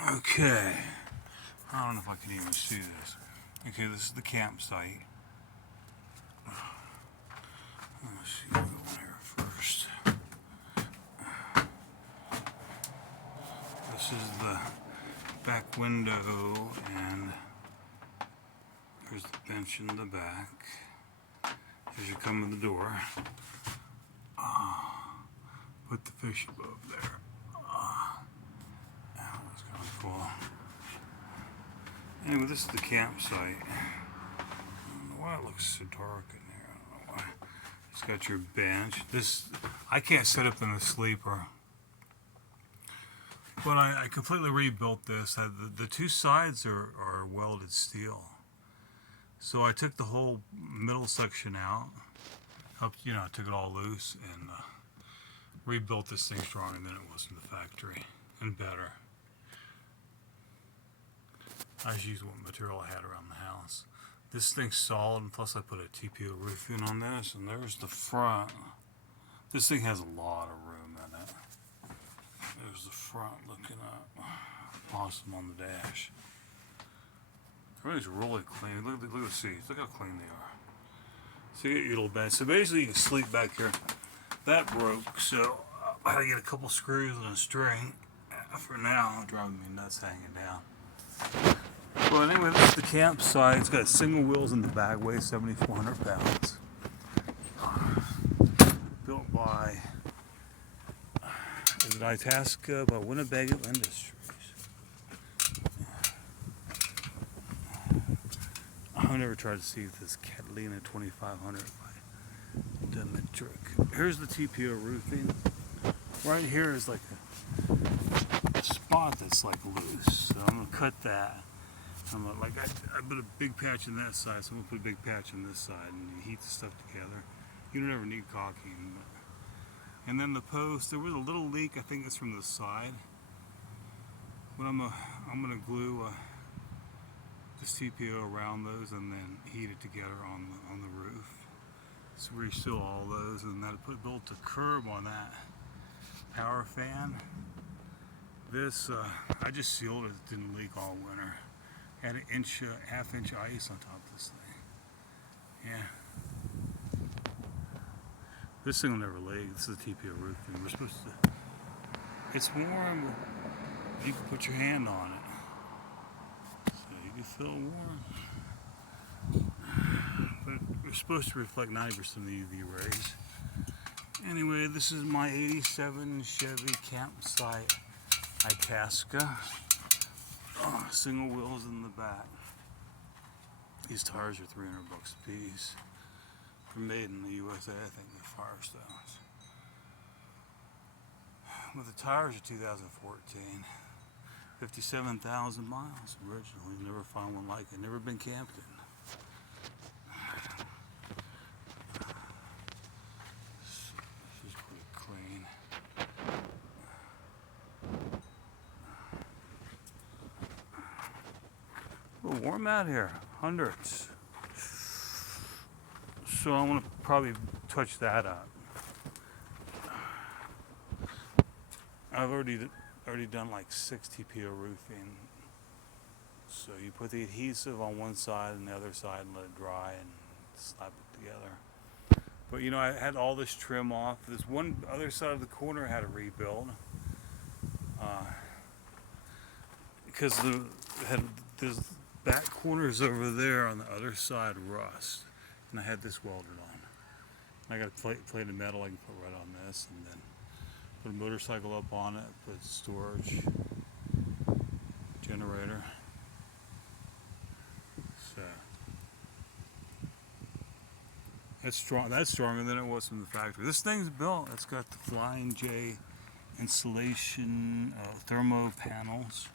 Okay, I don't know if I can even see this. Okay, this is the campsite. Let's see, we'll go in here first. This is the back window, and there's the bench in the back. As you come in the door, put the fish above there. That's kind of cool. Anyway, this is the campsite. I don't know why it looks so dark in there. I don't know why. It's got your bench. I can't set up in a sleeper. But I completely rebuilt this. The two sides are welded steel. So I took the whole middle section out. I took it all loose and rebuilt this thing stronger than it was in the factory and better. I just used what material I had around the house. This thing's solid, and plus I put a TPO roofing on this, and there's the front. This thing has a lot of room in it. There's the front looking up. Awesome on the dash. Everything's really clean. Look at the seats. Look how clean they are. So you get your little bed. So basically you can sleep back here. That broke, so I had to get a couple screws and a string. For now, driving me nuts hanging down. Well, anyway, this is the campsite. It's got single wheels in the back, weighs 7,400 pounds. Built by, is it Itasca? By Winnebago Industries. I've never tried to see this Catalina 2500 by Dimetric. Here's the TPO roofing. Right here is like a spot that's like loose. So I'm gonna cut that. I put a big patch on that side, so I'm gonna put a big patch on this side, and you heat the stuff together. You don't ever need caulking. And then the post, there was a little leak. I think it's from the side. But I'm gonna glue this TPO around those, and then heat it together on the roof. So reseal all those, and then I built a curb on that power fan. This I just sealed it. It didn't leak all winter. Had an half inch ice on top of this thing. Yeah. This thing will never leak. This is a TPO roof thing. We're supposed to. It's warm. You can put your hand on it, so you can feel warm. But we're supposed to reflect 90% of the UV rays. Anyway, this is my '87 Chevy campsite Itasca. Single wheels in the back. These tires are $300 a piece. They're made in the USA, I think, they're Firestones. But the tires are 2014. 57,000 miles originally. Never found one like it. Never been camped in. This is pretty clean. A little warm out here. Hundreds. So I'm gonna probably touch that up. I've already done like 6 TPO roofing. So you put the adhesive on one side and the other side and let it dry and slap it together. But I had all this trim off. This one other side of the corner I had to rebuild. Because there's back corners over there on the other side rust. And I had this welded on. And I got a plate of metal I can put right on this, and then put a motorcycle up on it, put storage, generator. So that's strong. That's stronger than it was from the factory. This thing's built. It's got the Flying J insulation thermo panels.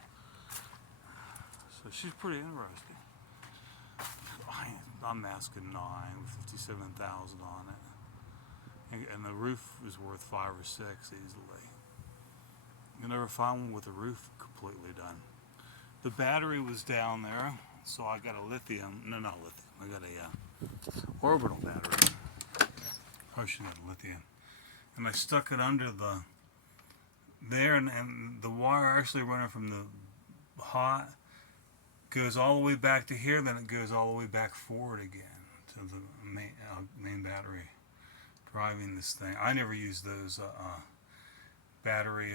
So she's pretty interesting. I'm asking 9 with 57,000 on it, and the roof is worth 5 or 6 easily. You never found one with the roof completely done. The battery was down there, so I got a lithium. No, not lithium. I got a orbital battery. Probably shouldn't have lithium. And I stuck it under there, and the wire actually running from the hot, goes all the way back to here, then it goes all the way back forward again to the main battery driving this thing. I never use those battery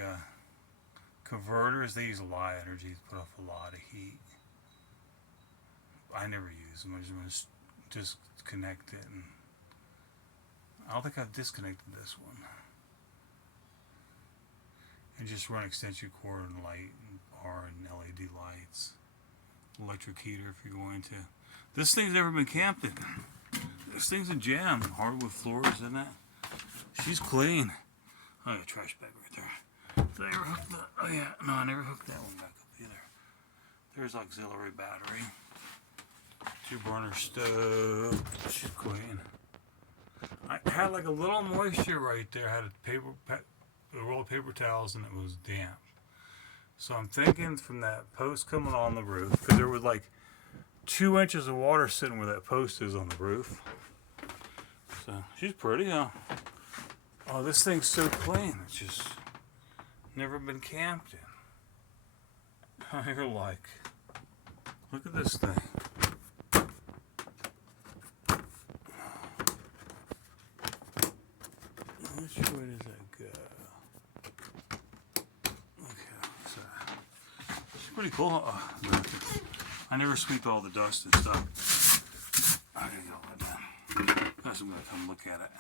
converters. They use a lot of energy to put off a lot of heat. I never use them. I just disconnect it, and I don't think I've disconnected this one. And just run extension cord and light and bar and LED lights. Electric heater if you're going to. This thing's never been camped in. This thing's a gem. Hardwood floors, isn't it? She's clean. Oh, yeah, trash bag right there. Did I ever hook the... Oh, yeah. No, I never hooked that one back up either. There's auxiliary battery. 2-burner stove. She's clean. I had like a little moisture right there. I had a roll of paper towels and it was damp. So I'm thinking from that post coming on the roof, because there was like 2 inches of water sitting where that post is on the roof. So she's pretty, huh? Oh, this thing's so clean. It's just never been camped in. You're like, look at this thing. Which way does that go? Okay, so it's pretty cool. I never sweep all the dust and stuff. I gotta get all that done. Guess I'm gonna come look at it.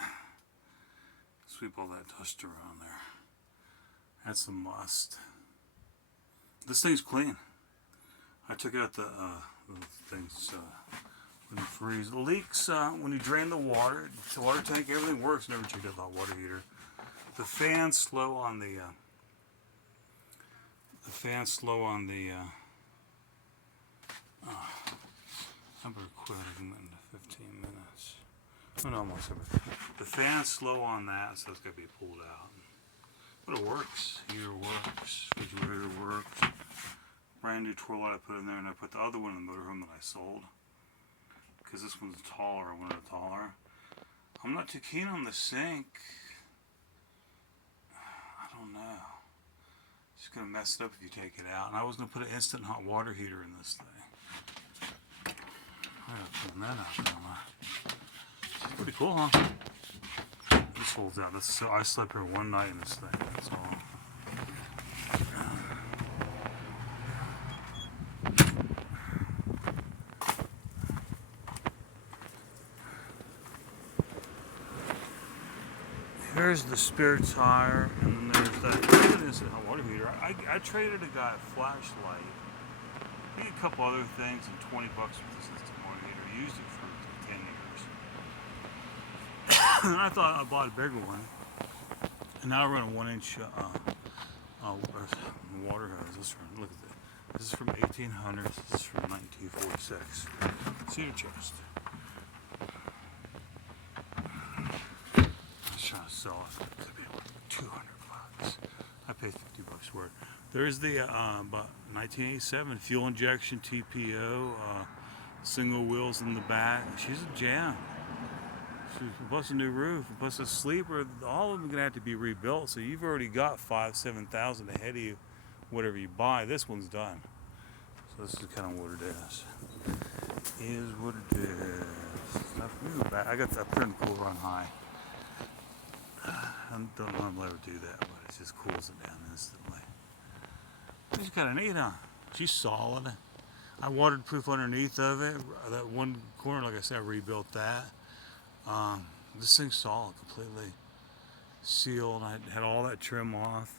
Sweep all that dust around there. That's a must. This thing's clean. I took out the things when it freeze. The leaks when you drain the water tank, everything works. Never checked out the water heater. The fan's slow on the. I better quit. I'm into 15 minutes. Oh, no, almost everything. The fan's slow on that, so it's got to be pulled out. But it works. Heater works. Refrigerator works. Brand new twirl light I put in there, and I put the other one in the motorhome that I sold. Because this one's taller. I wanted it taller. I'm not too keen on the sink. I don't know. It's going to mess it up if you take it out. And I was going to put an instant hot water heater in this thing. I got to put that out now. It's pretty cool, huh? This holds out. So I slept here one night in this thing. That's all. Here's the spare tire, and then there's that instant hot water heater. I traded a guy a flashlight. I think a couple other things and $20 for this instant water heater. I used it for 10 years. And I thought I bought a bigger one. And now I run a 1-inch water hose. Look at that. This is from 1800s. This is from 1946. Cedar chest. Trying to sell it. It could be like $200. I paid $50 for it. There's the about 1987 fuel injection TPO, single wheels in the back. She's a jam. Plus a new roof, plus a sleeper. All of them are gonna have to be rebuilt. So you've already got $5,000-7,000 ahead of you. Whatever you buy, this one's done. So this is kind of what it is. Is what it is. I got that put in cooler on high. I don't normally ever do that, but it just cools it down instantly. She's kind of neat, huh? She's solid. I waterproof underneath of it. That one corner, like I said, I rebuilt that. This thing's solid, completely sealed. I had all that trim off.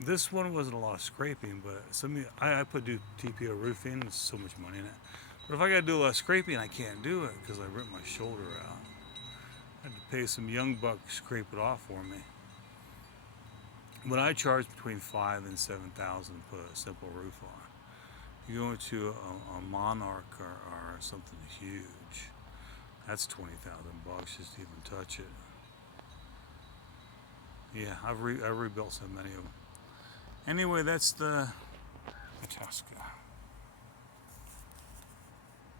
This one wasn't a lot of scraping, but I put TPO roofing. There's so much money in it. But if I got to do a lot of scraping, I can't do it because I ripped my shoulder out. I had to pay some young buck to scrape it off for me. But I charge between $5,000 and $7,000 to put a simple roof on. You go into a Monarch or something huge, that's $20,000 just to even touch it. Yeah, I've rebuilt so many of them. Anyway, that's the Tosca.